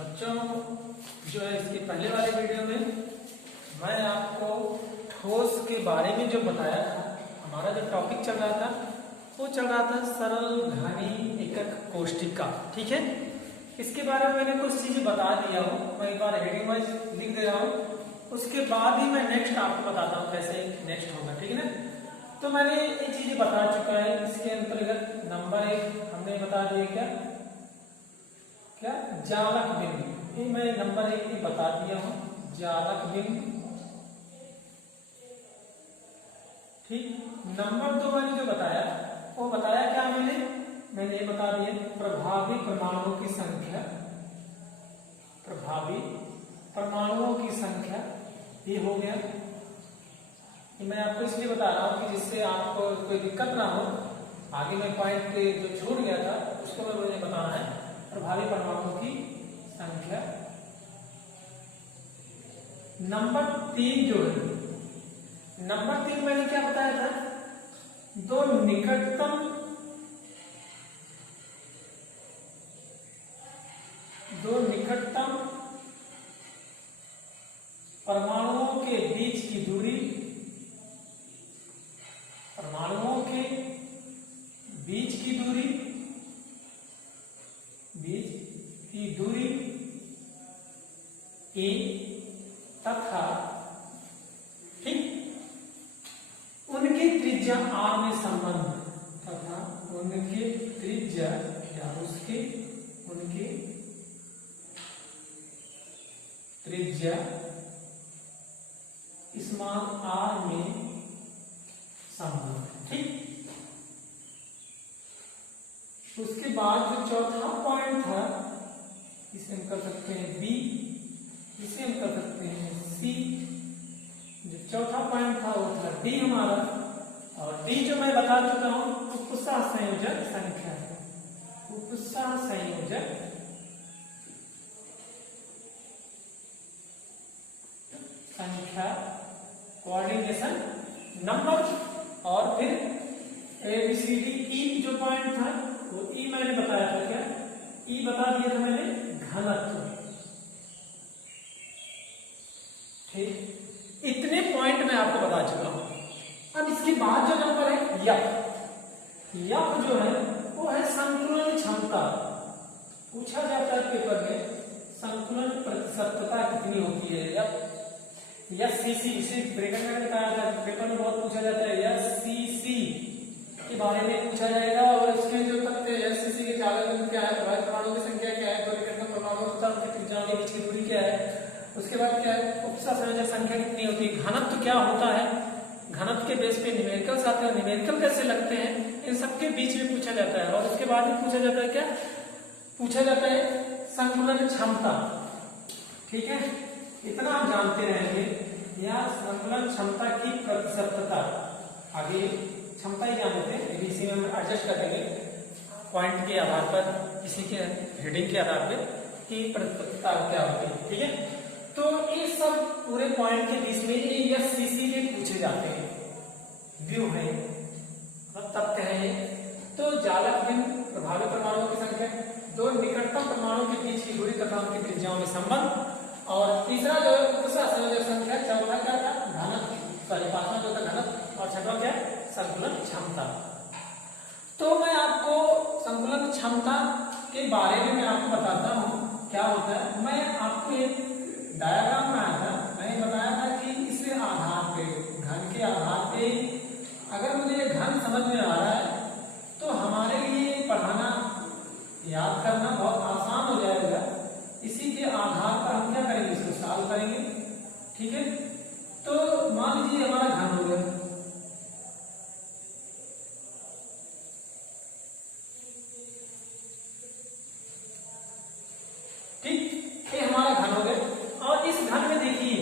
बच्चों जो है इसके पहले वाले वीडियो में मैं आपको ठोस के बारे में जो बताया था, हमारा जो टॉपिक चल रहा था वो चल रहा था सरल घनी एकक कोष्ठिका। ठीक है, इसके बारे में मैंने कुछ चीजें बता दिया हूँ, मैं एक बार हेडिंग वाइज लिख दे रहा हूँ, उसके बाद ही मैं नेक्स्ट आपको बताता हूँ कैसे नेक्स्ट होगा। ठीक है ना, तो मैंने ये चीजें बता चुका है। इसके अंतर्गत नंबर 1 हमने बता दिया क्या जालक बिंदु, ये मैं नंबर 1 ही बता दिया हूँ, जालक बिंदु। ठीक, नंबर 2 मैंने जो बताया वो बताया क्या मैंने ये बता दिया प्रभावी परमाणुओं की संख्या, प्रभावी परमाणुओं की संख्या ये हो गया। ये मैं आपको इसलिए बता रहा हूँ कि जिससे आपको कोई दिक्कत ना हो, आगे में पॉइंट जो छूट गया था उसको मुझे बताना है। प्रभावी परमाणुओं की संख्या। नंबर 3 जो है, नंबर 3 मैंने क्या बताया था, दो निकटतम परमाणुओं के बीच की दूरी, परमाणुओं के बीच की दूरी ए तथा ठीक उनकी त्रिज्या r में संबंध तथा उनके त्रिज्या या उनके त्रिज्या स्मॉल r में संबंध। ठीक, उसके बाद जो चौथा पॉइंट था इसे हम कर सकते हैं B, इसे हम कर सकते हैं C। जो चौथा पॉइंट था वो था D हमारा, और D जो मैं बता चुका हूं उपसह संयोजक संख्या, उपसह संयोजक संख्या, कोऑर्डिनेशन नंबर, और फिर ABCD E जो पॉइंट था वो E मैंने बताया था, क्या E बता दिया था मैंने, घनत्व। ठीक, इतने पॉइंट मैं आपको बता चुका हूं। अब इसके बाद जो नंबर है यफ जो है वो है संतुलन क्षमता। पूछा जाता है पेपर में संतुलन प्रतिशतता कितनी होती है, SCC, इसे ब्रेकेट में बताया था, पेपर में बहुत पूछा जाता है। SCC के बारे में पूछा जाएगा, और इसमें जो तथ्य है SCC के जालक बिंदु क्या है, प्रभावी परमाणुओं की संख्या क्या है, दो निकटतम परमाणुओं तथा उनकी त्रिज्याओं के बीच की दूरी क्या है, उसके बाद क्या है उपसह संयोजक संख्या कितनी होती है, घनत्व क्या होता है, घनत्व के बेस पे न्यूमेरिकल्स आते हैं, न्यूमेरिकल कैसे लगते हैं, इन सबके बीच में पूछा जाता है। और उसके बाद में पूछा जाता है क्या, पूछा जाता है संतुलन क्षमता। ठीक है, इतना आप जानते रहेंगे, या संतुलन क्षमता की प्रतिशतता। आगे क्षमता ही जान लेते हैं, इसी में हम एडजस्ट कर देंगे पॉइंट के आधार पर, इसी के हेडिंग के आधार पर कि प्रतिशतता क्या होती है। ठीक है, तो ये सब पूरे पॉइंट के बीच में ये SCC में पूछे जाते हैं, व्यू है तथ्य है ये। तो जालक बिंदु, प्रभावी परमाणुओं की संख्या, दो निकटतम परमाणुओं के बीच की दूरी तथा उनकी त्रिज्याओं में संबंध, और तीसरा जो उपसह संयोजक संख्या, चौथा क्या था घनत्व, पांचवा जो था घनत्व, और छठवां क्या संतुलन क्षमता। तो मैं आपको संतुलन क्षमता के बारे में मैं आपको बताता हूँ क्या होता है। मैं आपको एक डायग्राम बनाया था, मैंने बताया था कि इस आधार पे, घन के आधार पे अगर मुझे घन समझ में आ रहा है तो हमारे लिए पढ़ाना याद करना बहुत आसान हो जाएगा। इसी के आधार पर हम क्या करेंगे, इसको सॉल्व करेंगे। ठीक है, तो मान लीजिए हमारा घन हो गया, ठीक, ये हमारा घन हो गया, और इस घन में देखिए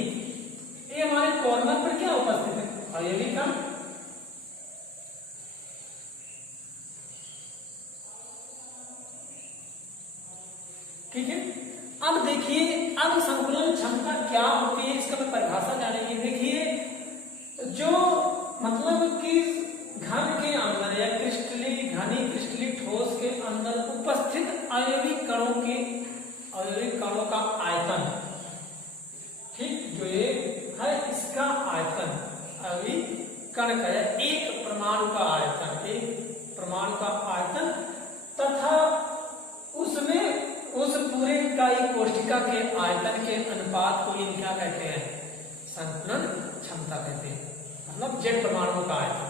ये हमारे कॉर्नर पर क्या उपस्थित है, अयनिक कण। ठीक है, अब देखिए, अब संतुलन क्षमता क्या होती है इसका मैं परिभाषा जानेंगे। देखिए, जो मतलब कि घन के अंदर या क्रिस्टली, घनी क्रिस्टली ठोस के अंदर उपस्थित अयनिक कणों की अवयवी कणों का आयतन, ठीक, जो ये है इसका आयतन, अवयवी कण का एक परमाणु का आयतन, एक परमाणु का आयतन तथा उसमें उस पूरे इकाई कोशिका के आयतन के अनुपात को इन क्या कहते हैं, संतुलन क्षमता कहते हैं, मतलब जेड परमाणु का आयतन।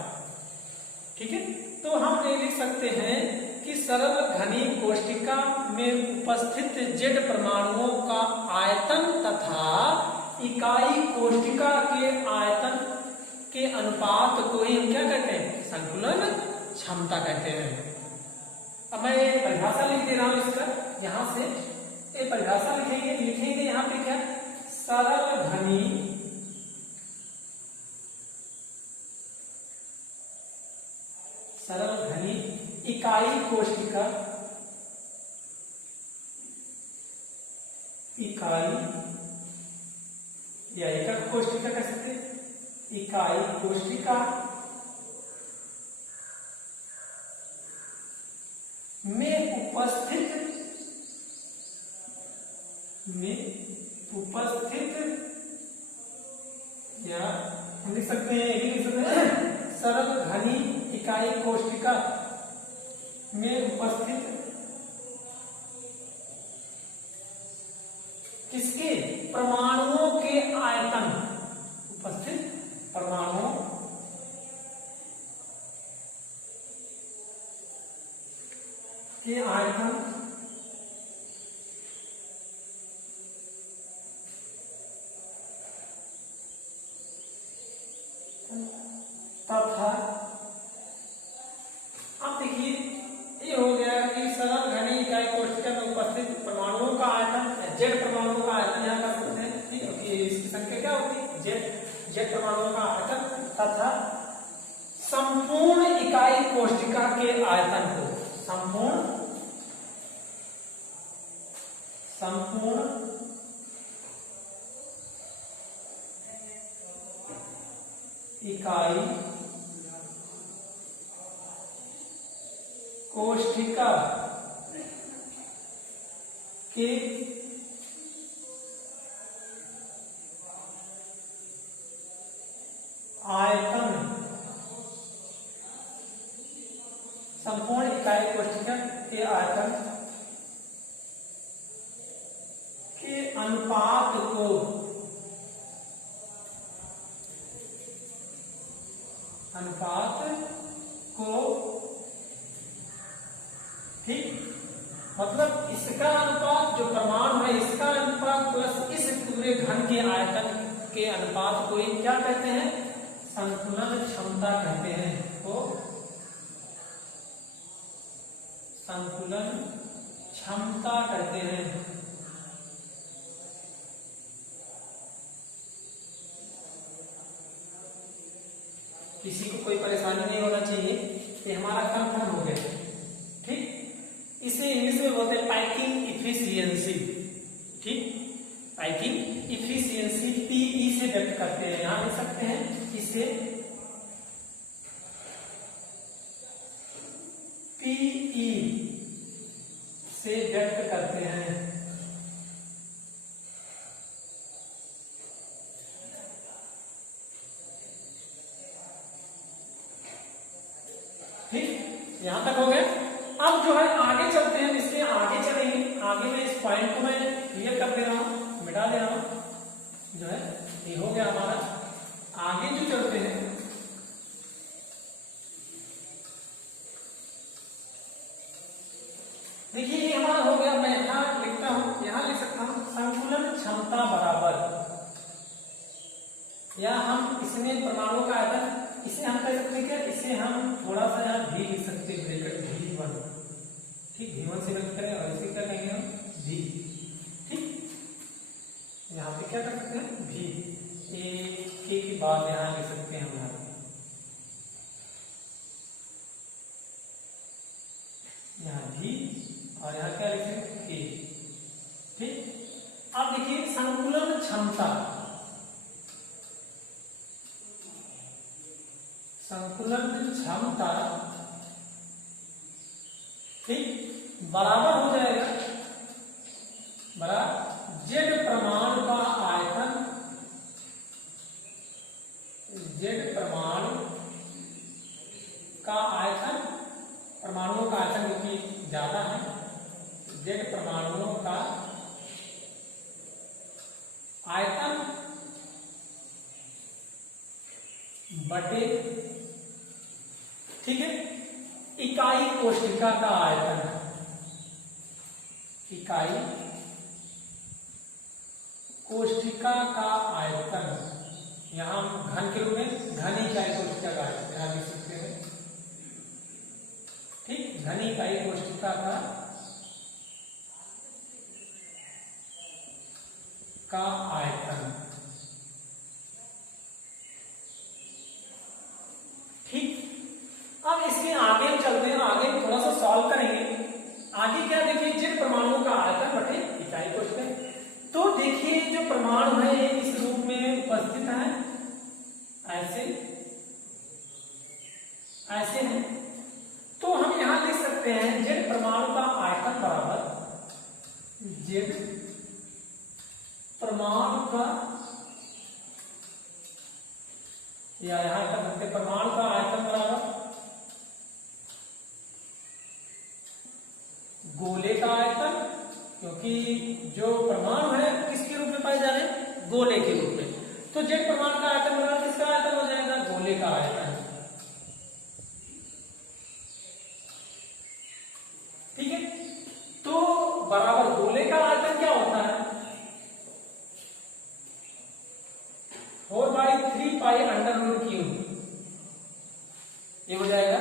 ठीक है, तो हम ये लिख सकते हैं कि सरल घनी कोशिका में उपस्थित जेड परमाणुओं का आयतन तथा इकाई कोशिका के आयतन के अनुपात को ही हम क्या कहते हैं, संतुलन क्षमता कहते हैं। अब मैं परिभाषा लिख दे रहा हूं इसका, यहां से ये परिभाषा लिखेंगे यहां पे क्या, सरल घनी इकाई कोशिका, इकाई या एकक कोशिका कह सकते हैं, इकाई कोशिका में उपस्थित या हम लिख सकते हैं सरल घनी इकाई कोशिका में उपस्थित किसके, परमाणुओं के आयतन, उपस्थित परमाणुओं के आयतन तथा, अब देखिए ये हो गया कि सरल घनी इकाई कोशिका में उपस्थित परमाणुओं का आयतन, जेड परमाणुओं का आयतन यहाँ कर सकते हैं, ठीक है, इसकी संख्या क्या होती है, जेड परमाणुओं का आयतन तथा संपूर्ण इकाई कोशिका के आयतन को, संपूर्ण इकाई कोशिका के आयतन, संपूर्ण इकाई कोशिका के आयतन के अनुपात को ठीक, मतलब इसका अनुपात जो परमाणु है इसका अनुपात प्लस इस पूरे घन के आयतन के अनुपात को ही क्या कहते हैं, संतुलन क्षमता कहते हैं। तो संतुलन क्षमता कहते हैं। किसी को कोई परेशानी नहीं होना चाहिए कि हमारा काम खत्म हो गया, ठीक। इसे इंग्लिश में बोलते हैं पैकिंग इफिशियंसी, ठीक, पैकिंग इफिशियंसी पीई से व्यक्त करते हैं। यहां लिख सकते हैं इसे पीई से व्यक्त करते हैं। ठीक, यहां तक हो गया। अब जो है आगे चलते हैं, इसलिए आगे चलेंगे। आगे में इस पॉइंट को मैं क्लियर कर दे रहा हूं, मिटा दे रहा हूं, जो है ये हो गया हमारा। आगे जो चलते हैं, देखिए ये हमारा हो गया। मैं यहां लिखता हूं, यहां लिख सकता हूं संतुलन क्षमता बराबर, या हम इसमें परमाणु का आयतन, इसे हम कह सकते हैं क्या, इसे हम थोड़ा सा यहाँ भी लिख सकते हैं, ब्रैकेट V1, ठीक, V1 से व्यक्त करें और इसे क्या कहेंगे हम, V, ठीक। यहाँ पे क्या कर सकते हैं, V, एक के बाद यहाँ लिख सकते हैं हम, यहाँ V और यहाँ क्या लिखेंगे, K, ठीक। अब देखिए संतुलन क्षमता, संतुलन क्षमता, ठीक, बराबर हो जाएगा कहलाता है जेड परमाणुओं का आयतन बटे, ठीक है, इकाई कोशिका का आयतन, इकाई कोशिका का आयतन, यहां घन के रूप में घन इकाई कोशिका का आयतन यहां लिख सकते हैं, ठीक, घन इकाई कोशिका का आयतन, ठीक। अब इसके आगे चलते हैं, आगे थोड़ा सा सॉल्व करेंगे। आगे क्या देखिए, जेड परमाणुओं का आयतन बटे इकाई कोशिका। तो देखिए जो परमाणु है ये इस रूप में उपस्थित है, ऐसे ऐसे है। तो हम यहां लिख सकते हैं जेड परमाणु का आयतन बराबर जेड परमाणु का, या यहां कर सकते परमाणु का आयतन बराबर गोले का आयतन, क्योंकि जो परमाणु है किसके रूप में पाए जा रहे हैं, गोले के रूप में। तो जेड परमाणु का आयतन बराबर किसका आयतन हो जाएगा, गोले का आयतन, ठीक है। तो बराबर गोले का आयतन क्या होता है, 4/3π√3 ये हो जाएगा।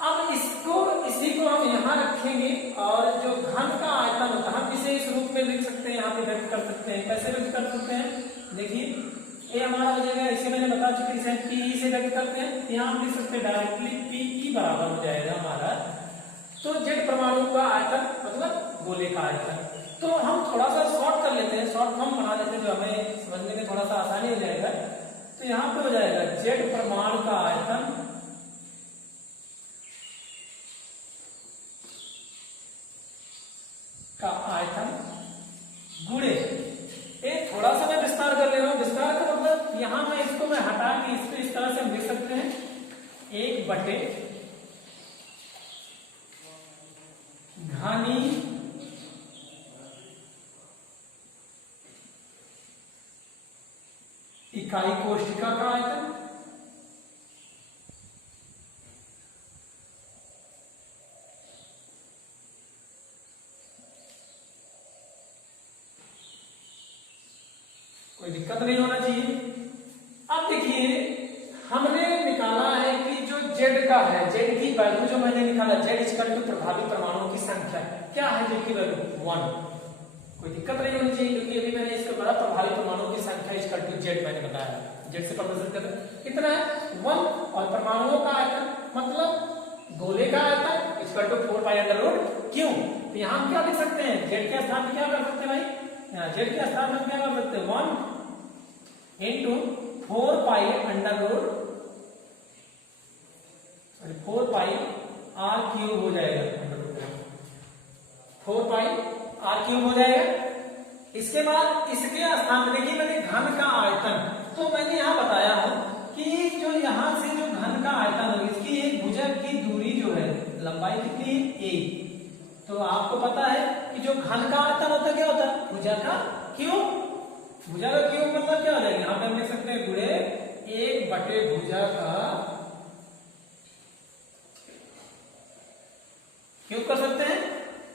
अब इसी को हम यहां रखेंगे, और जो घन का आयतन होता है हम इसे इस रूप में लिख सकते हैं, यहां पे व्यक्त कर सकते हैं। कैसे व्यक्त कर सकते हैं, देखिए ये हमारा हो जाएगा, इसे मैंने बता चुकी, इसे पी से व्यक्त करते हैं, यहां हम लिख सकते हैं डायरेक्टली पी ई बराबर हो जाएगा हमारा, तो जेड परमाणु का आयतन मतलब गोले का आयतन। तो हम थोड़ा सा शॉर्ट कर लेते हैं, शॉर्ट फॉर्म बना लेते हैं, जो हमें समझने में थोड़ा सा आसानी हो जाएगा। तो यहां पे हो जाएगा जेड परमाणु का आयतन गुणे, एक थोड़ा सा मैं विस्तार कर ले रहा हूं, विस्तार का मतलब यहां मैं इसको मैं हटा के इसको इस तरह से हम लिख सकते हैं 1/घनी इकाई कोशिका का आयतन कोई दिक्कत नहीं होना चाहिए। अब देखिए हमने निकाला है कि जो जेड का है, जेड की वैल्यू जो मैंने निकाला, जेड इक्वल टू प्रभावी परमाणुओं की संख्या क्या है, जेड की वैल्यू 1, कोई दिक्कत नहीं होनी चाहिए, क्योंकि अभी मैंने इसको बड़ा प्रभावी परमाणुओं की संख्या इक्वल टू जेड मैंने बताया, जेड से प्रदर्शित करते कितना है 1, और परमाणुओं का आयतन मतलब गोले का आयतन इक्वल टू 4π√Q। तो यहां हम क्या लिख सकते हैं, जेड के स्थान में क्या कर सकते हैं भाई, जेड के स्थान में क्या कर सकते हैं 1 into 4π हो जाएगा, 4π हो जाएगा। इसके बाद इसके स्थान में देखिए मैंने घन का आयतन, तो मैंने यहां बताया हूं कि जो यहां से जो घन का आयतन है इसकी एक भुजा की दूरी जो है लंबाई कितनी है a। तो आपको पता है कि जो घन का आयतन होता है क्या होता है, भुजा का क्यूब। भुजा का क्यूब मतलब क्या हो जाएगा, यहां पे हम लिख सकते हैं गुणे 1/भुजा का क्यूब कर सकते हैं,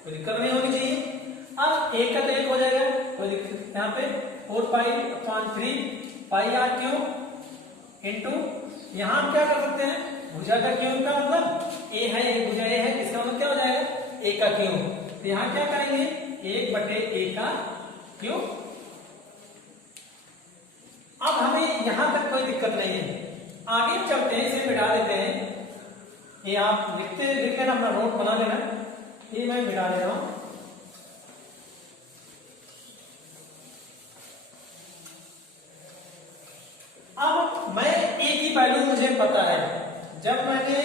कोई दिक्कत नहीं होनी चाहिए। अब 1 का तो 1 हो जाएगा, कोई दिक्कत यहाँ पे 4π/3πr³ इंटू यहां हम क्या कर सकते हैं, भुजा का क्यूब का मतलब a है, एक भुजा a है, इसका मतलब क्या हो जाएगा a का क्यूब। तो यहां क्या करेंगे 1/a का क्यूब। अब हमें यहां तक कोई दिक्कत नहीं है, आगे चलते हैं, इसे मिटा देते हैं। ये आप लिख लेना, अपना नोट बना लेना, ये मैं मिटा ले रहा हूं। अब मैं ए की वैल्यू मुझे पता है, जब मैंने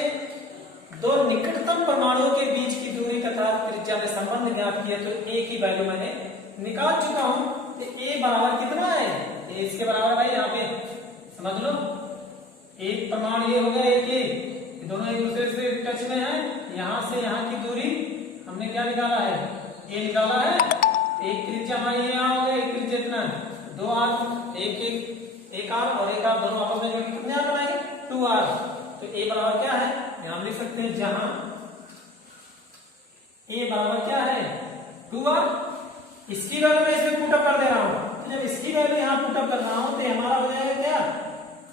दो निकटतम परमाणुओं के बीच की दूरी तथा त्रिज्या में संबंध ज्ञात किया, तो ए की वैल्यू मैंने निकाल चुका हूं। तो ए बराबर कितना है, ए इसके बराबर भाई यहाँ पे समझ लो, एक परमाणु ये हो गया, एक दोनों एक दूसरे से टच में है, यहां से यहां की दूरी क्या निकाला है, ए निकाला है। एक त्रिज्या हमारी यहाँ हो गया, एक त्रिज्या इतना 2 आर, एक आर और एक आर दोनों आपस में जोड़ कितने आर बनाएंगे, 2 आर। तो ए बराबर क्या है, यहाँ लिख सकते हैं, जहां ए बराबर क्या है 2 आर, इसकी वैल्यू मैं इसमें पुटअप कर दे रहा हूं। तो जब इसकी वैल्यू यहाँ पुटअप कर रहा हूं तो हमारा हो जाएगा क्या,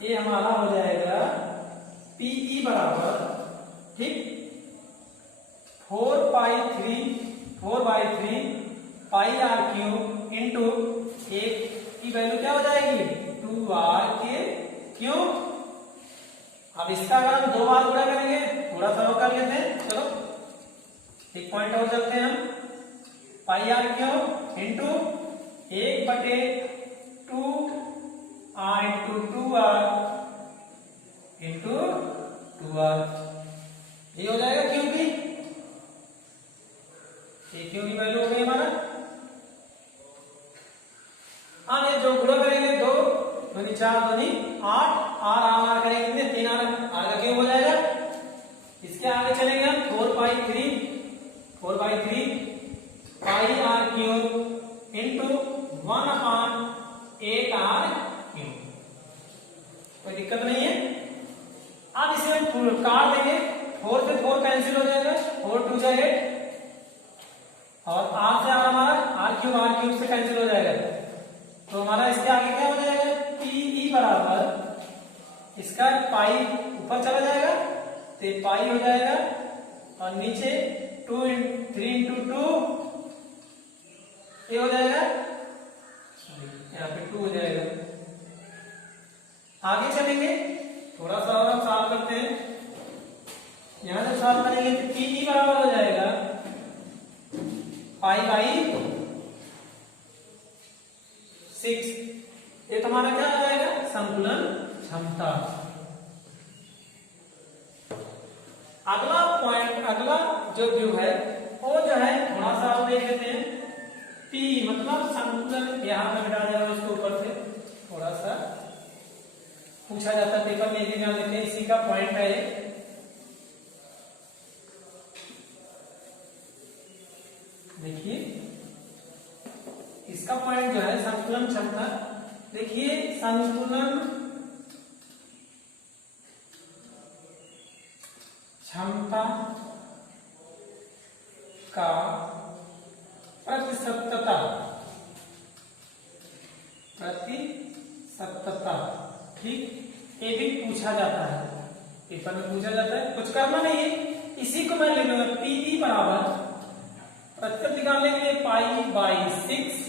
ये हमारा हो जाएगा पीई बराबर, ठीक, 4/3 पाई आर क्यूब इंटू एक की वैल्यू क्या हो जाएगी 2 आर के क्यूब। अब इसका अगर हम 2 बार गुणा करेंगे, थोड़ा सा और कर लेते हैं, चलो एक पॉइंट और चलते हैं हम, pi r cube into 1/2 r into 2 r into 2 r, ये हो जाएगा क्यू की, ये क्यू की वैल्यू हो गई हमारा। ये जो गुणा करेंगे 2 दूनी 4 दूनी 8, आर करेंगे कितने 3 आर का क्यूब हो जाएगा। इसके आगे चलेंगे हम 4/3 pi r cube into 1/8 r cube, कोई दिक्कत नहीं है। अब इसे हम काट देंगे, 4 से 4 कैंसिल हो जाएगा, 4 2 जा 8 और आर से हमारा आर क्यूब से कैंसिल हो जाएगा। तो हमारा इसके आगे क्या हो जाएगा, पीई बराबर, इसका पाई ऊपर चला जाएगा तो पाई हो जाएगा और नीचे 3 इंटू 2 ये हो जाएगा, यहाँ पे 2 हो जाएगा। आगे चलेंगे, थोड़ा सा और हम सॉल्व करते हैं। यहां से सॉल्व करेंगे तो पीई बराबर हो जाएगा पाई बाई 6, ये तुम्हारा क्या आ जाएगा, संतुलन क्षमता। अगला पॉइंट, अगला जो व्यू है वो जो है थोड़ा सा और देख लेते हैं। पी मतलब संतुलन, यहां पे बिठा जाएगा उसको ऊपर से, थोड़ा सा पूछा जाता है पेपर में, एक ध्यान देते हैं, इसी का पॉइंट है ये। देखिए इसका पॉइंट जो है संतुलन क्षमता, देखिए संतुलन क्षमता का प्रतिशतता, ठीक, ये भी पूछा जाता है, पेपर में पूछा जाता है, कुछ करना नहीं है, इसी को मैं लिख लूंगा पीई बराबर प्रतिशत निकालने के लिए पाई बाई 6